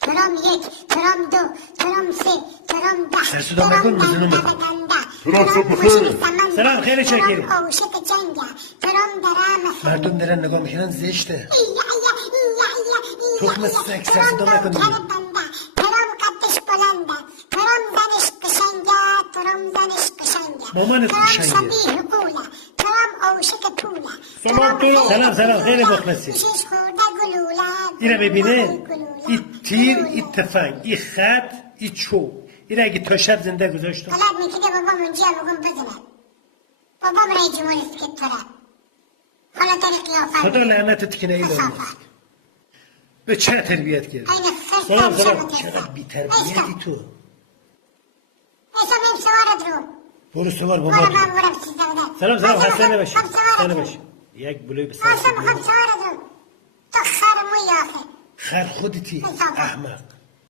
ترام یک، ترام دو، ترام سه، ترام ده. سرسودا مکن مزنو مکن. ترام صبح بخیر. سلام خیلی شکریم. ترام اوشک جنگه. ترام درام. مردم دارن نگاه میکنن زشته. تخم سگ ترام سرسودا مکن دیگه. ترام قدش بلنده. ترام زنش قشنگه. ترام زنش قشنگه. مامانت قشنگه. ترام شبیه قوله. ترام اوشک پوله. سلام خیلی مخلصی. شش خورده گلوله. اینا ببینه این تیر این تفنگ این خط این چوب این اگه تا شب زنده گذاشتم غلط میکرده بابام اونجا بگم بزنه. بابام رای جمهوری که تره. حالا تری قیافت. خدا لعنتت کنه ای دارم به چه تربیت کرد سلام چقدر بی تربیتی تو ایسا میم سوارت رو. برو سوار بابا برم برم سیزده. سلام حسنه باشه خب حسنه سوارت باشه یک بلوی به آسم سرسه خب سوارت رو. تو خر موی آخه. خر خودتی انصافا. احمق